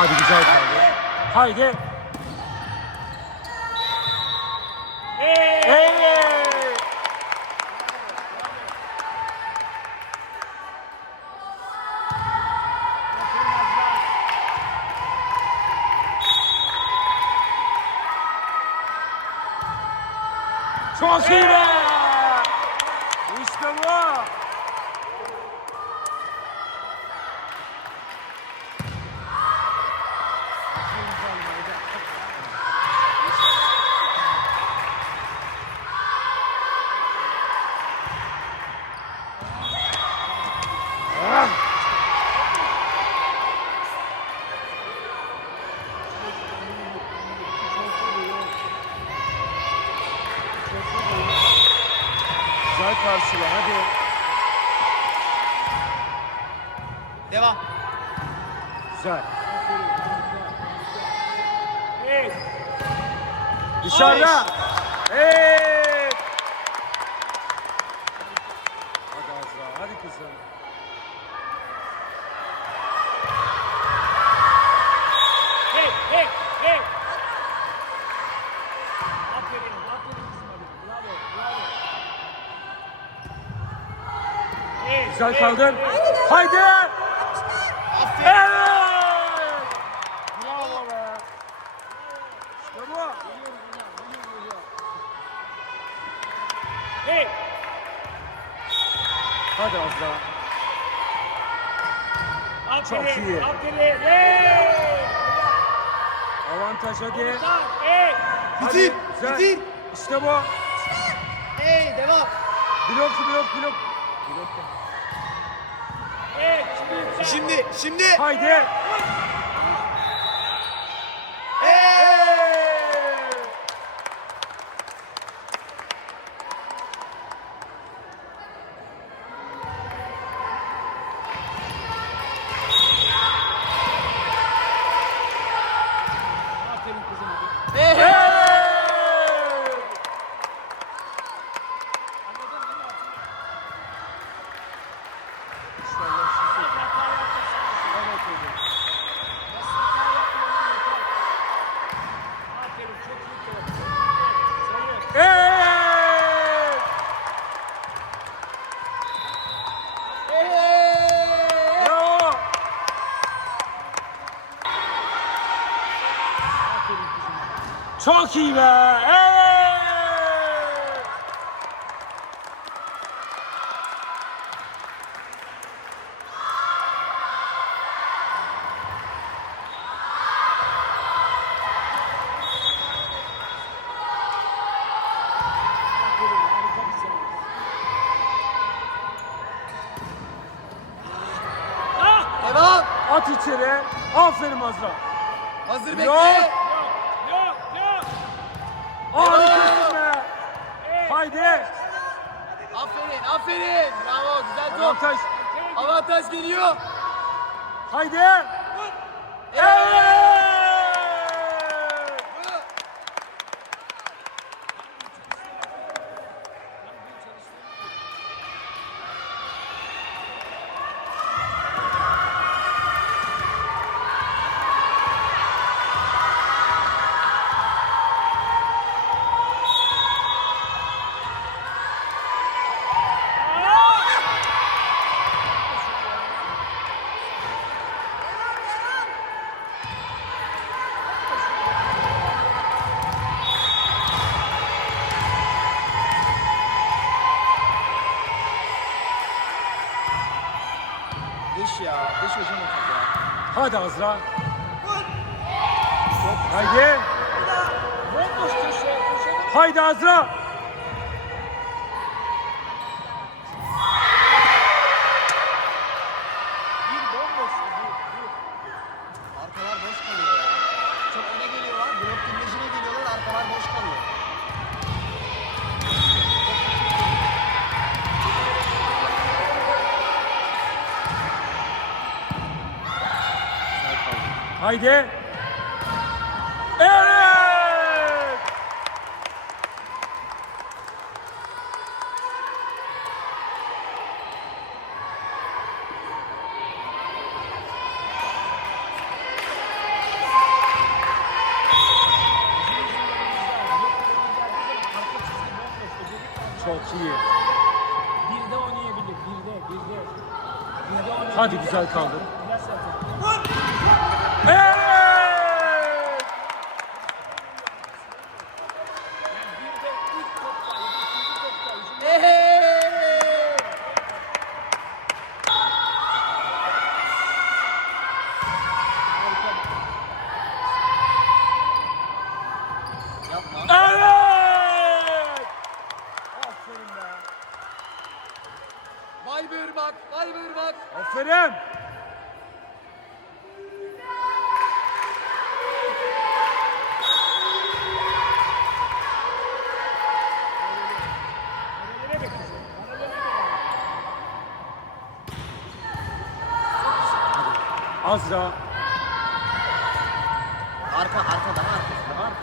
Hadi güzel kaldı. Haydi. Evet. Çok iyi be. İşte bu. Güzel karşıla hadi. Devam. Güzel. Dışarıda. Evet. Hadi Azra, hadi kızım. Aferin kızım hadi. Bravo, bravo. Güzel kaldın. Haydi. Aferin. Evet. Bravo be. İşte bu. Hadi Azra. Çok iyi. Aferin. Avantaj hadi. Hadi. Bitir. Güzel. Bitir. İşte bu. Hey devam. Blok. Şimdi. Haydi. Hey. Evet. Aferin kızım hadi. Hey. Evet. İnşallah siz de- Evet hocam. Aferin çok iyi tarafı. Sayı. Evet. Hey. Bravo. Aferin kızım. Çok iyi be. Evet. Aferin harika bir sayı. Devam. At içeri. Aferin Azra. Hazır Yok. bekle. Yok. Harikasın be. Haydi. Aferin. Bravo. Güzel top. Avantaj. Avantaj geliyor. Haydi. Evet. Evet. Dış ya. Dış hocam o top ya. Hadi Azra. Haydi. Bomboş köşe. Haydi Azra. Bir bomboş. Arkalar boş kalıyor ya. Çok öne geliyorlar. Blok dinleyicine geliyorlar. Arkalar boş kalıyor. Haydi. Evet. Hadi güzel kaldır. Güzel sertler. Evet. Bir de ilk topla, ikinci topla, üçüncü Yapma. Evet. Aferin be. Vay be Irmak. Vay be Irmak. Aferin. nereye bekliyorsun? Bana dönme. Azra. Arka daha arka.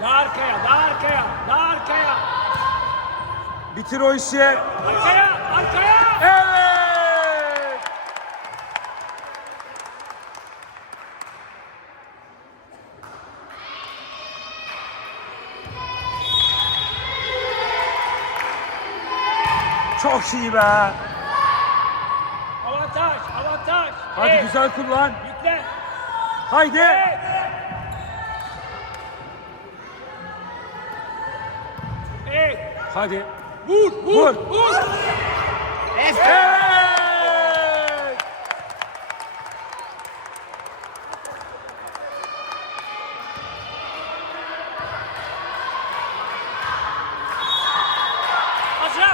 Daha arkaya, daha arkaya, daha arkaya. Bitir o işi. Arkaya, arkaya. Evet. Çok iyi be. Avantaj, avantaj. Hadi Hey, güzel kullan. Yükle. Haydi. Hey. Hey. Hadi. Vur, Vur. vur, vur. Evet. Azra.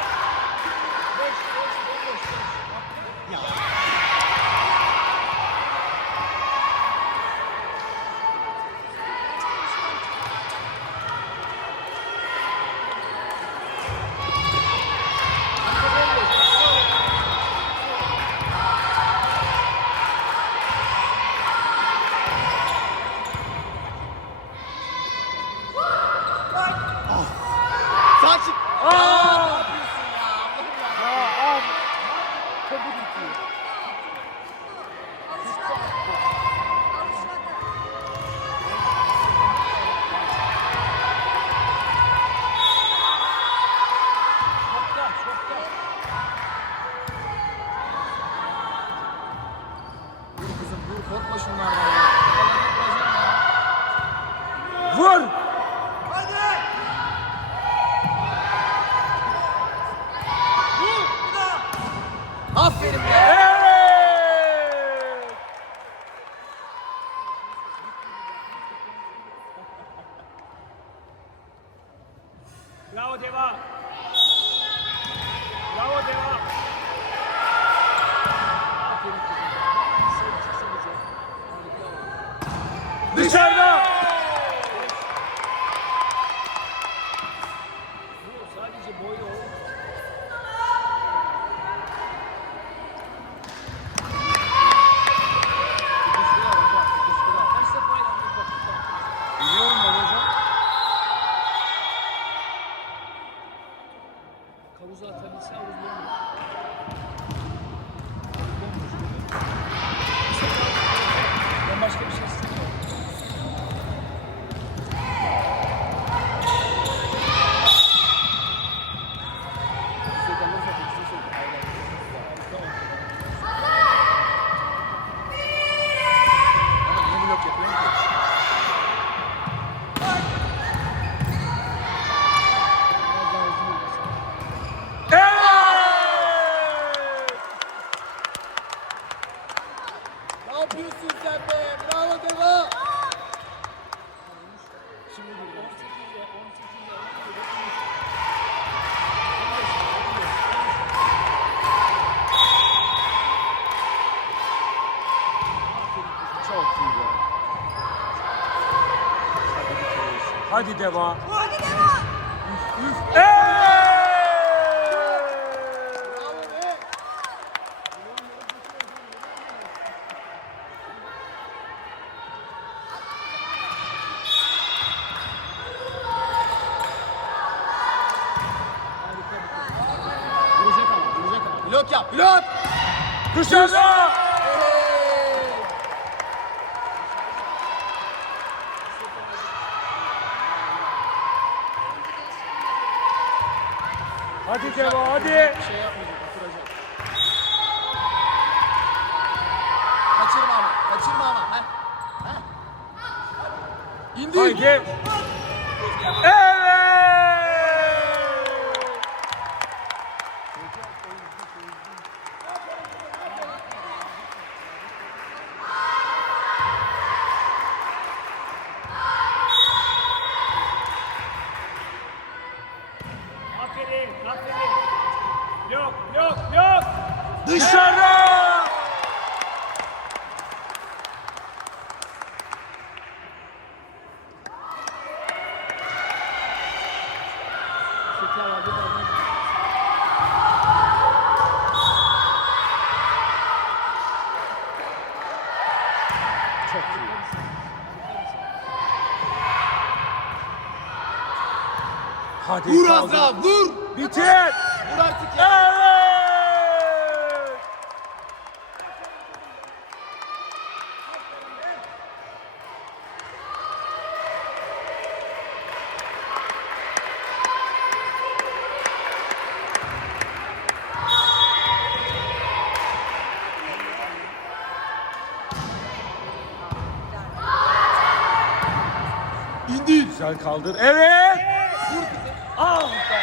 Sağ çık. Aa! Ne yapıyorsun ya? Allah'ım ya. Ya am. Topu tutuyor. Şokta, şokta. Vur kızım vur. Korkma şunlardan ya. Kafalarına vuracağım ya. Vur. Aferin be. Evet. Bravo Deva. Bravo Deva. Aferin kızım. Sen çıksana çok. Harika oldu. Dışarıda. Bu sadece boyla olmaz. Kuşkular hocam. Kuşkular. Kaç defa oynandı bak. Biliyorum ben hocam. Kavuzu atabilse havuzluyor. Ben başka bir şey istemiyorum. Yüksek alırsa teksin sok. Aynen. Ama niye blok yapıyorsun ki? Biraz daha uzun oynasın. Evet. Ne yapıyorsun sen be? Bravo Deva. Şimdi bir 18'e 18'e Çok iyi be. Hadi Deva. Evet. Bravo be. Vuracak ama, vuracak ama. Blok yap. Blok. Dışarıda. Hadi Deva hadi. Bir şey yapmayacak. Oturacak. İndir. Haydi. Evet. Aferin, aferin. Yok, yok, yok. Dışarı. Çok iyi. Hadi Vur kaldır. Azra vur. Bitir. Vur artık ya. Evet. İndir. Güzel kaldır. Evet. Vur kızım. Ah be.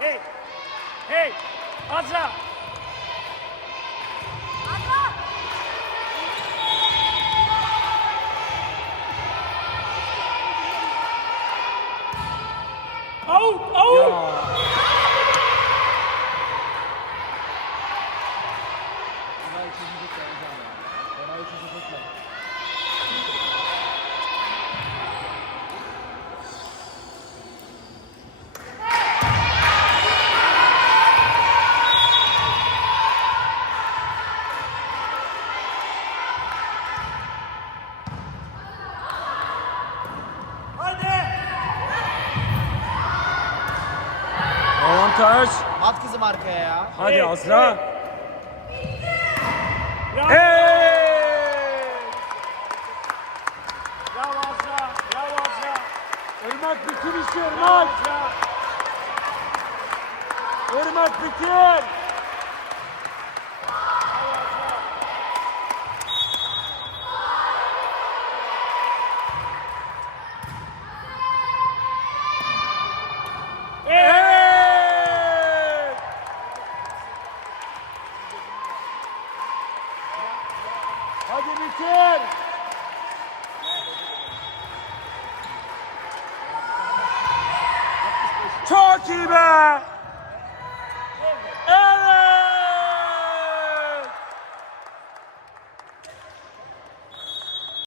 Hey, hey. Azra. Out, out. Ya. Orayı çözecekler hocam ya. Orayı çözecekler. Hadi. Avantaj. At kızım arkaya ya. Hadi Evet, Azra. Bravo. Evet. Bravo Azra, bravo Azra. Irmak bitir işi Bravo Irmak. Azra. Irmak bitir. Evet. Hadi bitir. Çok iyi be.